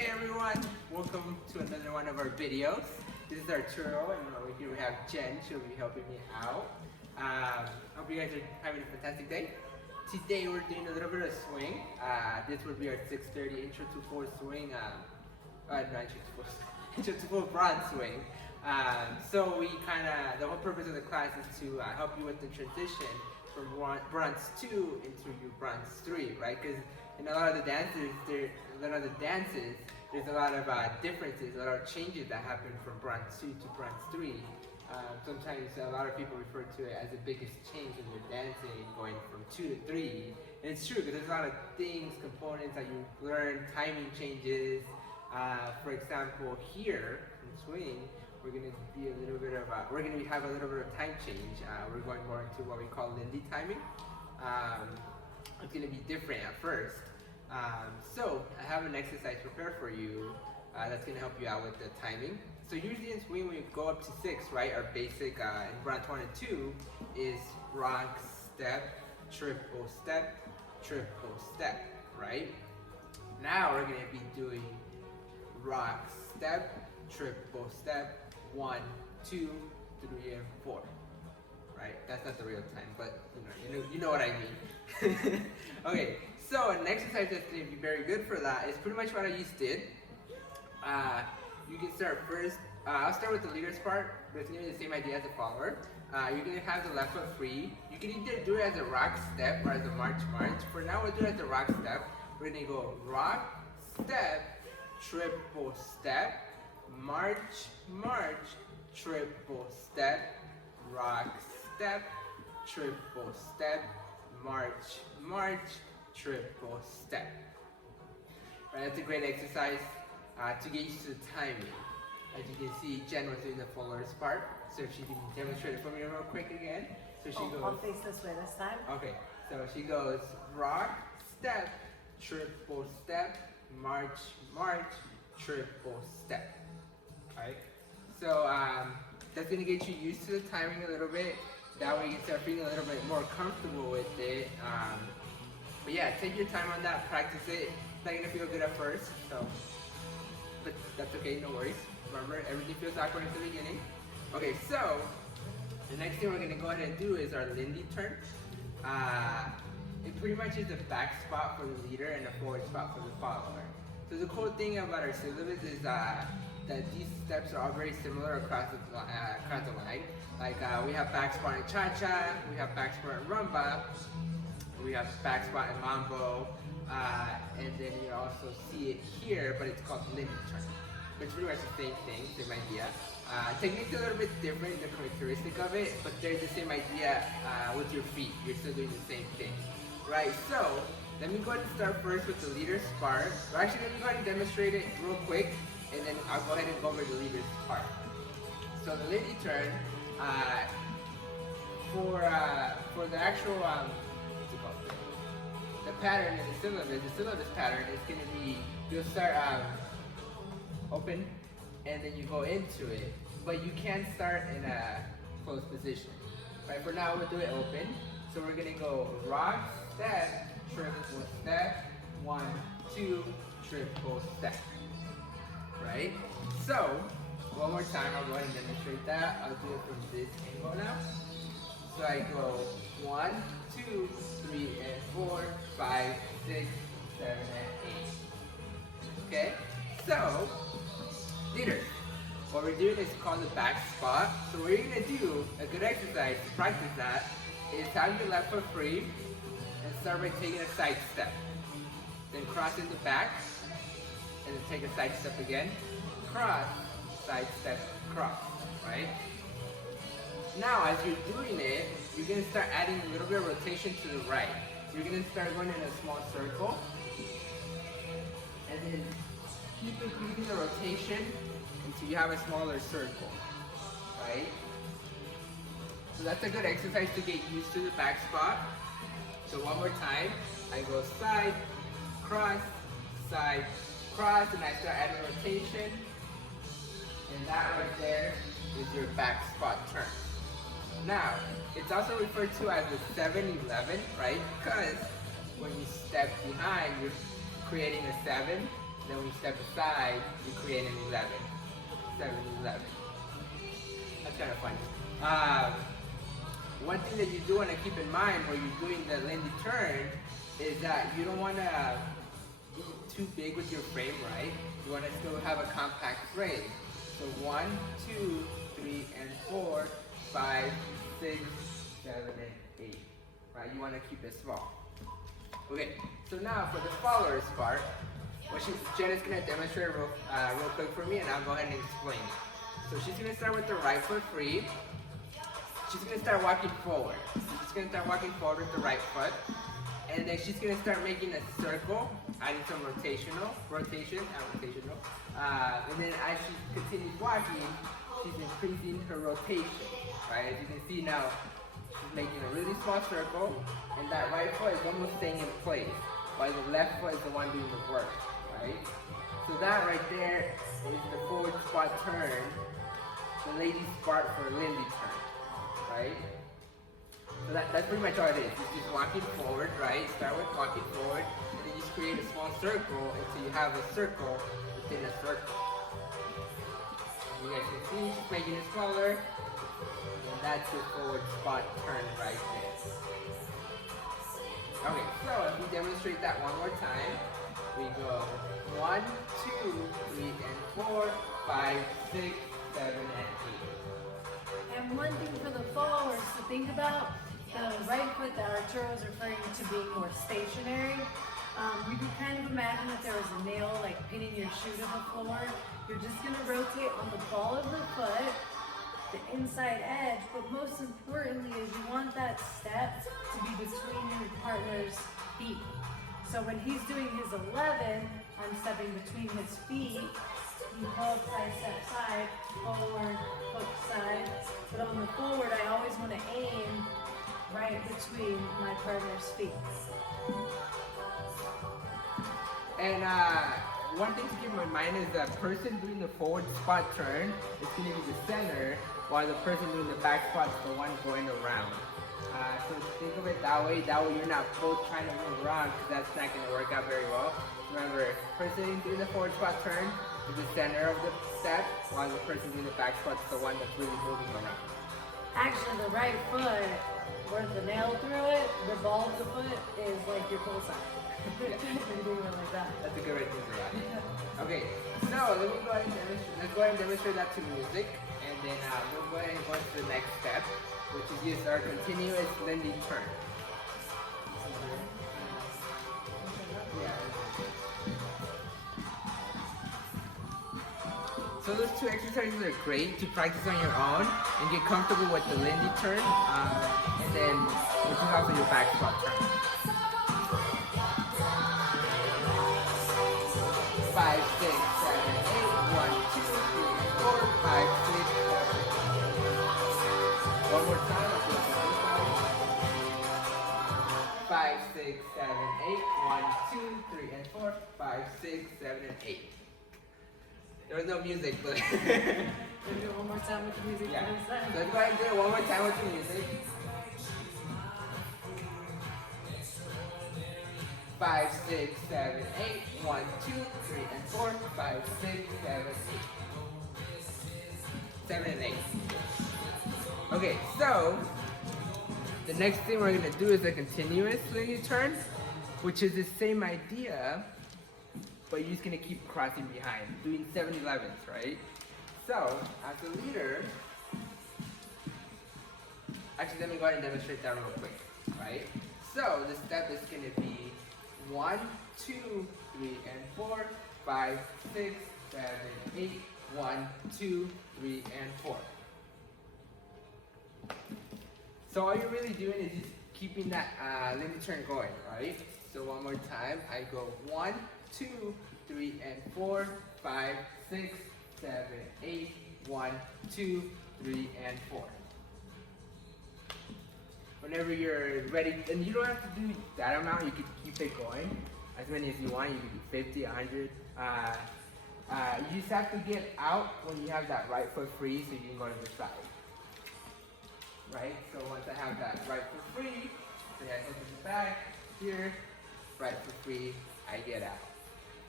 Hey everyone, welcome to another one of our videos. This is Arturo, and over here we have Jen. She'll be helping me out. Hope you guys are having a fantastic day. Today we're doing a little bit of swing. This will be our 6:30 intro to full swing. Not intro to full broad swing. So the whole purpose of the class is to help you with the transition from bronze 2 into your bronze 3, right? Because in a lot of the dances, there's a lot of differences, a lot of changes that happen from bronze 2 to bronze 3. Sometimes a lot of people refer to it as the biggest change in your dancing, going from 2 to 3. And it's true, because there's a lot of things, components that you learn, timing changes. For example, here in swing, we're gonna have a little bit of time change. We're going more into what we call Lindy timing. It's gonna be different at first. So I have an exercise prepared for you that's gonna help you out with the timing. So usually in swing we go up to 6, right? Our basic in bronze 1 and 2 is rock, step, triple step, right? Now we're gonna be doing rock, step, triple step, 1, 2, 3, and 4. Right? That's not the real time, but you know what I mean. Okay, so an exercise that's going to be very good for that is pretty much what I just did. You can start first. I'll start with the leader's part, but it's going to be the same idea as the follower. You're going to have the left foot free. You can either do it as a rock step or as a march. For now, we'll do it as a rock step. We're going to go rock, step, triple step, march, triple step, rock, step, triple step, march, triple step. Right, that's a great exercise to get used to the timing. As you can see, Jen was doing the follower's part, so she can demonstrate it for me real quick again. So she goes. I'll face this way this time. Okay, so she goes rock, step, triple step, march, triple step. Alright, so that's gonna get you used to the timing a little bit. That way you can start feeling a little bit more comfortable with it. But yeah, take your time on that, practice it. It's not gonna feel good at first, but that's okay, no worries. Remember, everything feels awkward at the beginning. Okay, so the next thing we're gonna go ahead and do is our Lindy turn. It pretty much is a back spot for the leader and a forward spot for the follower. So the cool thing about our syllabus is that these steps are all very similar across the line. Like we have back spot in cha-cha, we have back spot in rumba, we have back spot in mambo, and then you also see it here, but it's called Lindy turn. It's pretty much the same thing, same idea. Technique's a little bit different, the characteristic of it, but they're the same idea with your feet. You're still doing the same thing, right? So let me go ahead and start first with the leader's part. Or actually, let me go ahead and demonstrate it real quick, and then I'll go ahead and go over the leader's part. So the Lindy turn, for the actual what's it called? The pattern in the syllabus pattern is going to be, you'll start open, and then you go into it, but you can start in a closed position. Right, for now we'll do it open. So we're gonna go rock, step, triple step, 1, 2, triple step. Right? So, one more time, I'll go ahead and demonstrate that. I'll do it from this angle now. So I go 1, 2, 3, and 4, 5, 6, 7, and 8. Okay? So, leader, what we're doing is called the back spot. So what you're gonna do, a good exercise to practice that, is have your left foot free and start by taking a side step. Then cross in the back, and then take a side step again. Cross, side step, cross, right? Now as you're doing it, you're gonna start adding a little bit of rotation to the right. So you're gonna start going in a small circle, and then keep increasing the rotation until you have a smaller circle, right? So that's a good exercise to get used to the back spot. So one more time, I go side, cross, and I start adding rotation. And that right there is your back spot turn. Now, it's also referred to as the 7-11, right? Because when you step behind, you're creating a 7. Then when you step aside, you create an 11. 7, 11. That's kind of funny. One thing that you do want to keep in mind when you're doing the Lindy turn is that you don't want to be too big with your frame, right? You want to still have a compact frame. So 1, 2, 3, and 4, 5, 6, 7, and 8. Right? You want to keep it small. Okay, so now for the followers part, Jen is going to demonstrate real quick for me, and I'll go ahead and explain it. So she's going to start with the right foot free. She's going to start walking forward. So she's going to start walking forward with the right foot. And then she's going to start making a circle, adding some rotation. And then as she continues walking, she's increasing her rotation. Right? As you can see now, she's making a really small circle, and that right foot is almost staying in place, while the left foot is the one doing the work. Right? So that right there is the forward spot turn, the lady spot for Lindy turn. Right? So that's pretty much all it is. It's just walking forward, right? Start with walking forward, and then you just create a small circle until you have a circle within a circle. You guys can see she's making it smaller, and that's your forward spot turn right there. Okay, so if we demonstrate that one more time, we go 1, 2, 3, and 4, 5, 6, 7, and 8. And one thing for the followers to think about, the right foot that Arturo is referring to being more stationary. You can kind of imagine if there was a nail like pinning your shoe to the floor. You're just going to rotate on the ball of the foot, the inside edge, but most importantly is you want that step to be between your partner's feet. So when he's doing his 11, I'm stepping between his feet. You hook, side, step, side, forward, hook, side. But on the forward, I always want to aim right between my partner's feet. And one thing to keep in mind is the person doing the forward spot turn is going to be the center, while the person doing the back spot is the one going around. So think of it that way you're not both trying to move around, because that's not going to work out very well. Remember, person doing the forward spot turn is the center of the step, while the person doing the back spot is the one that's really moving around. Actually, the right foot, where the nail through it, the ball of the foot is like your bullseye. You're doing it like that. That's a good way to think about it. Okay, so let's go ahead and demonstrate that to music, and then we'll go ahead and go to the next step, which is use our continuous Lindy turn. So those two exercises are great to practice on your own and get comfortable with the Lindy turn, and then which is also your back spot turn. 5, 6, 7, 8, 1, 2, 3, 4, 5, 6, 7, 8. One more time. 5, 6, 7, 8, 1, 2, 3, and 4, 5, 6, 7, and 8. There was no music, but Can we do it one more time with the music? yeah. For this time? Let's go ahead and do it one more time with the music. 5, 6, 7, 8, 1, 2, 3, and 4, 5, 6, 7, 8. 7 and 8. Okay, so the next thing we're gonna do is a continuous Lindy turn, which is the same idea, but you're just gonna keep crossing behind, doing 7-11s, right? So, as a leader, actually let me go ahead and demonstrate that real quick, right? So, the step is gonna be 1, 2, 3, and 4, 5, 6, 7, 8, 1, 2, 3, and 4. So all you're really doing is just keeping that Lindy turn going, right? So one more time, I go 1, 2, 3, and 4, 5, 6, 7, 8, 1, 2, 3, and 4. Whenever you're ready, and you don't have to do that amount, you can keep it going as many as you want. You can do 50, 100. You just have to get out when you have that right foot free so you can go to the side. Right? So once I have that right foot free, so I open the back here, right foot free, I get out.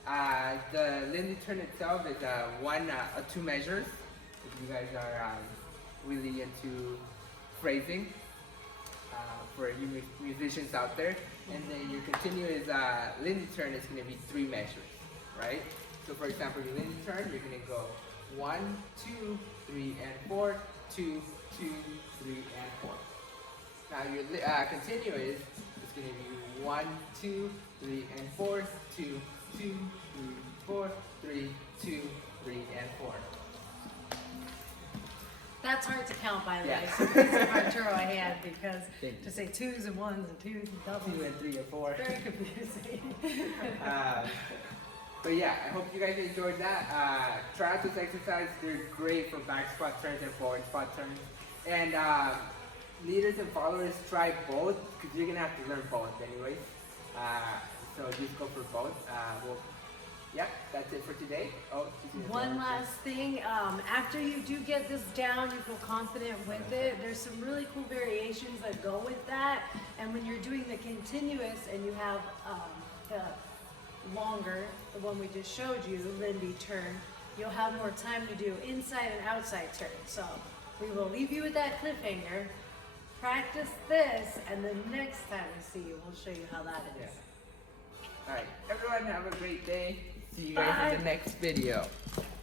The Lindy turn itself is two measures. If you guys are really into phrasing for you musicians out there, and then your continuous Lindy turn is going to be 3 measures, right? So for example, your Lindy turn, you're going to go 1, 2, 3, and 4, 2, 2, 3, and 4. Now your continuous is going to be 1, 2, 3, and 4, 2, 2, 3, 4, 3, 2, 3, and 4. That's hard to count, by the Yeah. way. So piece of Arturo I had because Thank you. to say 2s and 1s and 2s and doubles 2 and 3 and 4. very confusing. But yeah, I hope you guys enjoyed that. Try out this exercise. They're great for back squat turns and forward squat turns. And leaders and followers, try both because you're going to have to learn both anyways. So just go for both. Yeah, that's it for today. Oh, One last thing, after you do get this down, you feel confident with it, there's some really cool variations that go with that. And when you're doing the continuous and you have the longer, the one we just showed you, Lindy turn, you'll have more time to do inside and outside turns. So we will leave you with that cliffhanger. Practice this, and the next time we see you, we'll show you how that is. Yeah. Alright, everyone have a great day. See you guys in the next video.